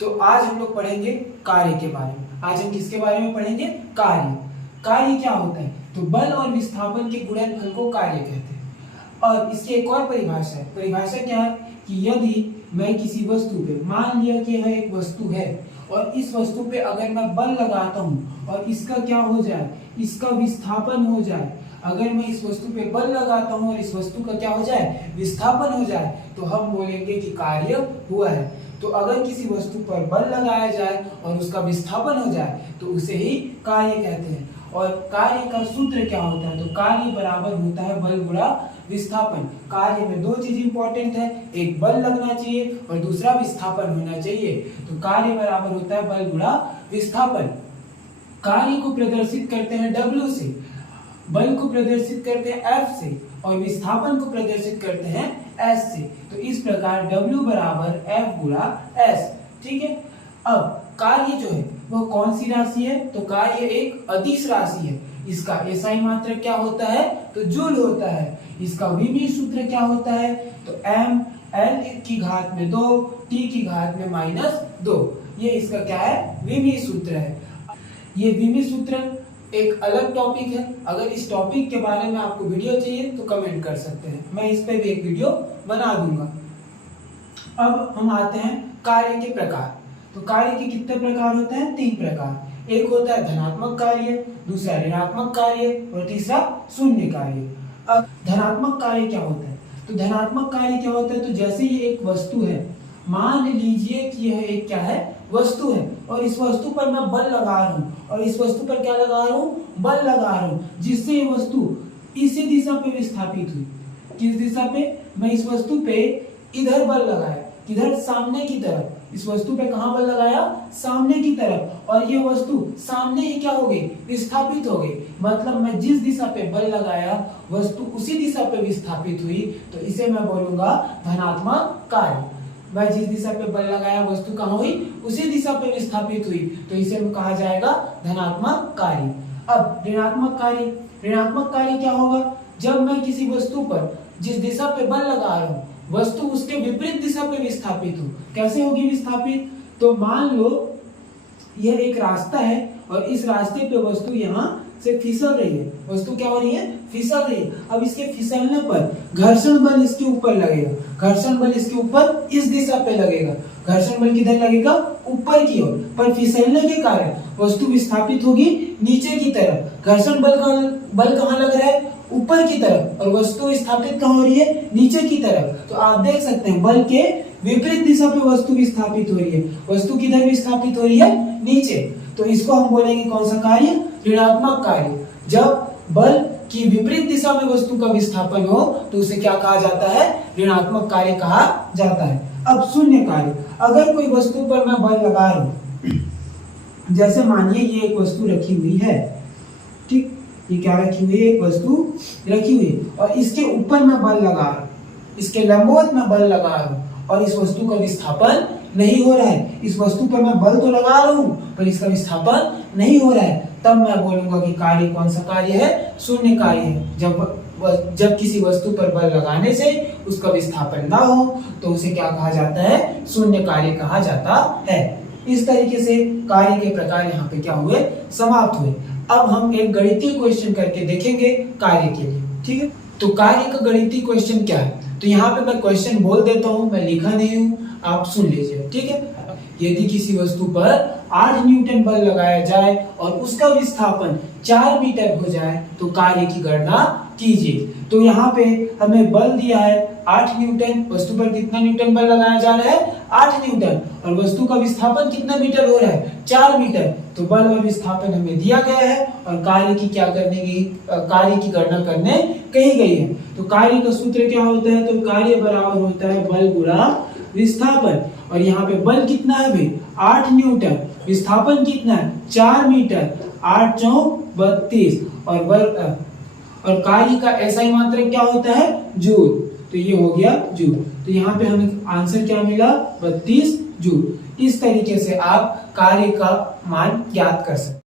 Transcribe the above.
तो आज हम लोग पढ़ेंगे कार्य के बारे में। आज हम किसके बारे में पढ़ेंगे? कार्य। कार्य क्या होता है? तो बल और विस्थापन के गुणनफल को कार्य कहते हैं। और इसकी एक और परिभाषा है। परिभाषा क्या है कि यदि मैं किसी वस्तु पे, मान लिया कि यह एक वस्तु है और इस वस्तु पे अगर मैं बल लगाता हूँ और इसका क्या हो जाए, इसका विस्थापन हो जाए। अगर मैं इस वस्तु पे बल लगाता हूँ और इस वस्तु का क्या हो जाए, विस्थापन हो जाए, तो हम बोलेंगे कि कार्य हुआ है। तो अगर किसी वस्तु पर बल लगाया जाए और उसका विस्थापन हो जाए तो उसे ही कार्य कहते हैं। और कार्य का सूत्र क्या होता है? तो कार्य बराबर होता है बल गुणा विस्थापन। कार्य में दो चीज इंपॉर्टेंट है, एक बल लगना चाहिए और दूसरा विस्थापन होना चाहिए। तो कार्य बराबर होता है बल गुणा विस्थापन। कार्य को प्रदर्शित करते हैं W से, बल को प्रदर्शित करते हैं F से और विस्थापन को प्रदर्शित करते हैं S से। तो इस प्रकार W बराबर F गुणा S। ठीक है। अब कार्य जो है वह कौन सी राशि है? तो कार्य एक अदिश राशि है। इसका SI मात्रक क्या होता है? तो जूल होता है। इसका विभव सूत्र क्या होता है? तो m L की घात में 2 T की घात में -2। ये इसका क्या है? विभव सूत्र है। ये विभव सूत्र एक अलग टॉपिक है। अगर इस टॉपिक के बारे में आपको वीडियो चाहिए तो कमेंट कर सकते हैं, मैं इस पे भी एक वीडियो बना दूंगा। अब हम आते हैं कार्य के प्रकार। तो कार्य के कितने प्रकार होते हैं? 3 प्रकार। एक होता है धनात्मक कार्य, दूसरा ऋणात्मक कार्य और तीसरा शून्य कार्य। अब धनात्मक कार्य क्या होता है? तो धनात्मक कार्य क्या होता है? तो जैसे ये एक वस्तु है, मान लीजिए कि यह एक क्या है? वस्तु है और इस वस्तु पर मैं बल लगा रहा हूँ और इस वस्तु पर क्या लगा रहा हूँ? बल लगा रहा हूँ, जिससे ये वस्तु इसी दिशा पे विस्थापित हुई। किस दिशा पे? मैं इस वस्तु पे इधर बल लगाया, किधर? सामने की तरफ। इस वस्तु पे कहाँ बल लगाया? सामने की तरफ। और ये वस्तु सामने ही क्या हो गई? विस्थापित हो गई। मतलब मैं जिस दिशा पे बल लगाया वस्तु उसी दिशा पे विस्थापित हुई, तो इसे मैं बोलूंगा धनात्मक कार्य। मैं जिस दिशा पे बल लगाया वस्तु कहाँ हुई? उसी दिशा पे विस्थापित हुई, तो इसे कहा जाएगा धनात्मक कार्य। अब ऋणात्मक कार्य। ऋणात्मक कार्य क्या होगा? जब मैं किसी वस्तु पर जिस दिशा पे बल लगा रहा हूँ वस्तु उसके विपरीत दिशा पे विस्थापित हो। कैसे होगी विस्थापित? तो मान लो यह एक रास्ता है और इस रास्ते पे वस्तु यहाँ से फिसल रही है। वस्तु क्या हो रही है? फिसल रही है। अब इसके फिसलने पर घर्षण बल इसके ऊपर लगेगा। घर्षण बल इसके ऊपर इस दिशा पे लगेगा। घर्षण बल किधर लगेगा? ऊपर की ओर। पर फिसलने के कारण वस्तु विस्थापित होगी नीचे की तरफ। घर्षण बल कहाँ लग रहा है? ऊपर की तरफ। और वस्तु स्थापित कहाँ हो रही है? नीचे की तरफ। तो आप देख सकते हैं बल के विपरीत दिशा पे वस्तु विस्थापित हो रही है। वस्तु किधर विस्थापित हो रही है? नीचे। तो इसको हम बोलेंगे कौन सा कार्य? ऋणात्मक कार्य। जब बल की विपरीत दिशा में वस्तु का विस्थापन हो तो उसे क्या कहा जाता है? ऋणात्मक कार्य कहा जाता है। अब शून्य कार्य। अगर कोई वस्तु पर मैं बल लगा रहा हूं, जैसे मानिए ये एक वस्तु रखी हुई है, ठीक, ये क्या रखी हुई है? एक वस्तु रखी हुई है और इसके ऊपर मैं बल लगा रहा हूं, इसके लंबवत मैं बल लगा रहा हूं और इस वस्तु का विस्थापन नहीं हो रहा है। इस वस्तु पर मैं बल तो लगा रहा हूं पर इसका विस्थापन नहीं हो रहा है, तब मैं बोलूंगा कि कार्य कौन सा कार्य है? शून्य कार्य है। जब किसी वस्तु पर बल लगाने से उसका विस्थापन ना हो तो उसे क्या कहा जाता है? शून्य कार्य कहा जाता है। इस तरीके से कार्य के प्रकार यहाँ पे क्या हुए? समाप्त हुए। अब हम एक गणितीय क्वेश्चन करके देखेंगे कार्य के लिए। ठीक है। तो कार्य का गणितीय क्वेश्चन क्या है? तो यहाँ पे मैं क्वेश्चन बोल देता हूँ, मैं लिखा नहीं हूँ, आप सुन लीजिए। ठीक है। यदि किसी वस्तु पर 8 न्यूटन बल लगाया जाए और उसका विस्थापन 4 मीटर हो जाए तो कार्य की गणना कीजिए। तो यहाँ पे हमें बल दिया है 8 न्यूटन। वस्तु पर कितना न्यूटन बल लगाया जा रहा है? 8 न्यूटन। और वस्तु का विस्थापन कितना मीटर हो रहा है? 4 मीटर। तो बल और विस्थापन हमें दिया गया है और कार्य की क्या करने की? कार्य की गणना करने कही गई है। तो कार्य का सूत्र क्या होता है? तो कार्य बराबर होता है बल गुणा विस्थापन। और यहाँ पे बल कितना है भाई? 8 न्यूटन। विस्थापन कितना है? 4 मीटर। 8 चौक 32 और बल और कार्य का SI मात्रक क्या होता है? जूल। तो ये हो गया जूल। तो यहाँ पे हमें आंसर क्या मिला? 32 जूल। इस तरीके से आप कार्य का मान ज्ञात कर सकते हैं।